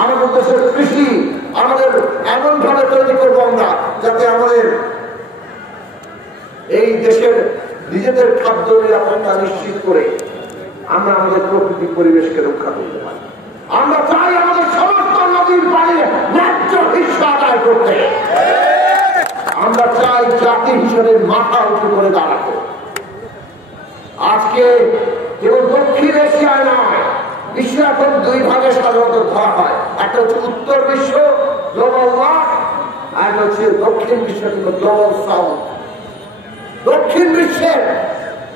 আমাদের দেশের কৃষি আমাদের এমন ভাবে তৈরি করবো আমরা যাতে আমাদের এই দেশের নিজেদের খাদ্য নিরাপত্তা নিশ্চিত করে আমরা আমাদের প্রকৃতি পরিবেশকে রক্ষা করতে পারি। আমরা চাই আমাদের সমস্ত নদীর পানির ন্যায্য হিস্সা আদায় করতে। আমরা চাই জাতি হিসেবে মাথা উঁচু করে দাঁড়াতে। আজকে কেবল দক্ষিণ এশিয়ায় নয়, বিশ্ব এখন দুই ভাগে সাধারণত ধরা হয়। একটা হচ্ছে উত্তর বিশ্ব গ্লোবাল নর্থ, আর হচ্ছে দক্ষিণ বিশ্ব গ্লোবাল সাউথ। দক্ষিণ বিশ্বের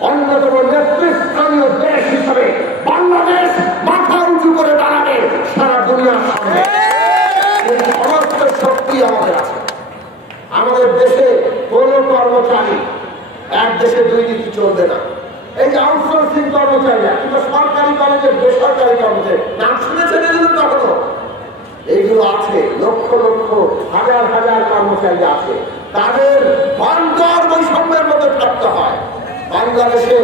অন্যতম নেতৃস্থানীয় দেশ হিসেবে বাংলাদেশ মাথা উঁচু করে দাঁড়াবে সারা দুনিয়ার সামনে। সমস্ত শক্তি আমাদের আছে। আমাদের দেশে কোন কর্মচারী এক দেশে দুই নীতি চলবে না। এই যে আউটসোর্সিং কর্মচারীরা কিংবা সরকারি কলেজের বেসরকারি কর্মচারী নাম শুনেছেন এগুলো কখনো? এইগুলো আছে, লক্ষ লক্ষ হাজার হাজার কর্মচারী আছে। তাদের বাংলার বৈষম্যের মধ্যে থাকতে হয়। বাংলাদেশে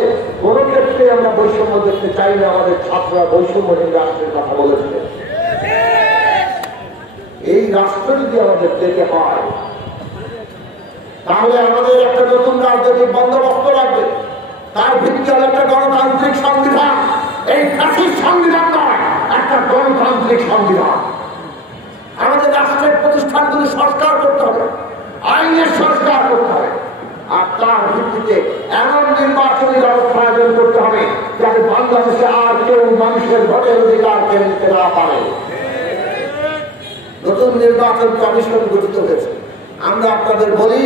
কোন ক্ষেত্রে আমরা বৈষম্য দেখতে চাই না। আমাদের ছাত্ররা বৈষম্যহীন রাষ্ট্রের কথা বলেছে। এই রাষ্ট্র যদি আমাদের দেখে হয় তাহলে আমাদের একটা নতুন রাজনৈতিক বন্দোবস্ত লাগবে। তার ভিত্তি হল একটা গণতান্ত্রিক সংবিধান। এই ফ্যাসিস্ট সংবিধান নয়, একটা গণতান্ত্রিক সংবিধান। আমাদের রাষ্ট্রের প্রতিষ্ঠানগুলি সংস্কার করতে হবে, আইনের সংস্কার করতে হবে, আর তার ভিত্তিতে এমন নির্বাচনী ব্যবস্থা আয়োজন করতে হবে যাতে বাংলাদেশে আর কেউ মানুষের ভোটের অধিকার কেড়ে নিতে না পারে। নতুন নির্বাচন কমিশন গঠিত হয়েছে। আমরা আপনাদের বলি,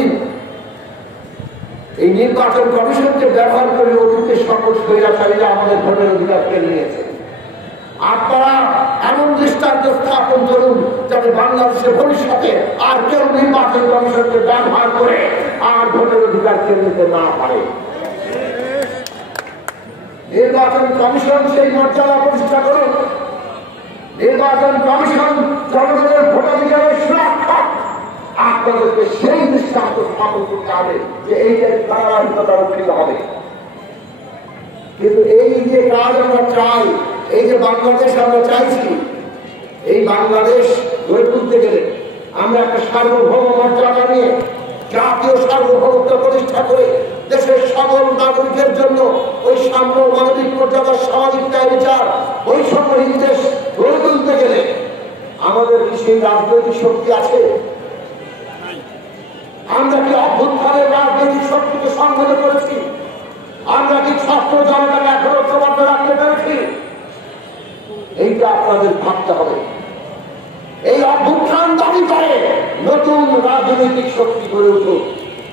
এই নির্বাচন কমিশনকে ব্যবহার করে অতীতে সকল স্বৈরাচারীরা আমাদের ভোটের অধিকার কেড়ে নিয়েছে। আপনারা এমন দৃষ্টান্ত স্থাপন করুন যাতে বাংলাদেশের ভবিষ্যতে আর কেউ নির্বাচন কমিশনকে ব্যবহার করে আর ভোটের অধিকার কেড়ে নিতে না পারে। নির্বাচন কমিশন সেই মর্যাদা প্রতিষ্ঠা করুন। নির্বাচন কমিশন জনগণের ভোটাধিকারের সুরক্ষা। আপনাদেরকে সেই দৃষ্টান্ত স্থাপন করতে হবে যে এই যে ধারাবাহিকতা রক্ষিত হবে। কিন্তু এই যে কাজ আমরা চাই, এই যে বাংলাদেশ আমরা চাইছি, এই বাংলাদেশ গড়ে তুলতে গেলে আমরা একটা সার্বভৌম মর্যাদা নিয়ে জাতীয় সার্বভৌমত্ব প্রতিষ্ঠা করে দেশের সকল নাগরিকের জন্য ওই সাম্য, মানবিক মর্যাদা, সামাজিক ন্যায় বিচার, বৈষম্যহীন দেশ গড়ে তুলতে গেলে আমাদের কি সেই রাজনৈতিক শক্তি আছে? আমরা কি অভ্যুত্থানের রাজনৈতিক শক্তিকে সংহত করেছি? আমরা কি ছাত্র জনতাকে এখনো ঐক্যবদ্ধ রাখতে পেরেছি? এইটা আপনাদের ভাবতে হবে। এই অভ্যুত্থান দাবি করে নতুন রাজনৈতিক শক্তি গড়ে উঠুক।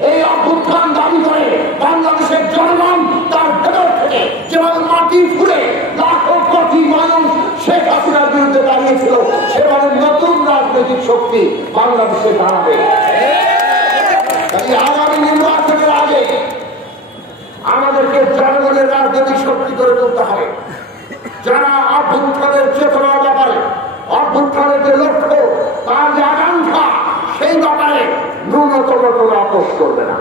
এই অভ্যুত্থান দাবি করে বাংলাদেশের জনগণ তার ভেতর থেকে যেভাবে মাটি ফুঁড়ে লাখো কোটি মানুষ শেখ হাসিনার বিরুদ্ধে দাঁড়িয়েছিল, সেভাবে নতুন রাজনৈতিক শক্তি বাংলাদেশে দাঁড়াবে। আগামী নির্বাচনের আগে আমাদেরকে জনগণের রাজনৈতিক শক্তি করে তুলতে হবে, যারা অভ্যুত্থানের চেতনার ব্যাপারে, অভ্যুত্থানের যে লক্ষ্য, তার যে আকাঙ্ক্ষা, সেই ব্যাপারে ন্যূনতম কোনো আপোষ করবে না।